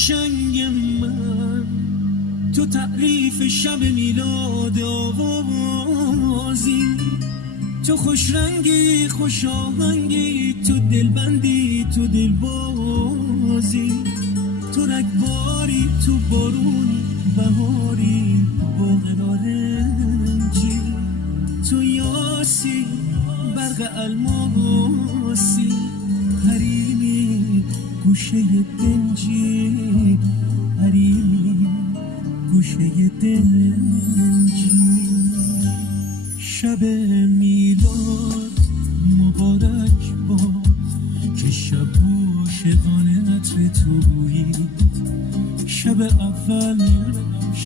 قشنگ من، تو تعریف شب میلاد آوازی، تو خوش رنگی خوش آهنگی، تو دلبندی تو دلبازی، تو رگباری تو بارونی بهاری باغ نارنجی، تو یاسی برق الماسی، حریمی گوشه دنجی، حریمی گوشه دنجی. شب میلاد مبارک با که شب عاشقانه عطر تویی، شب اول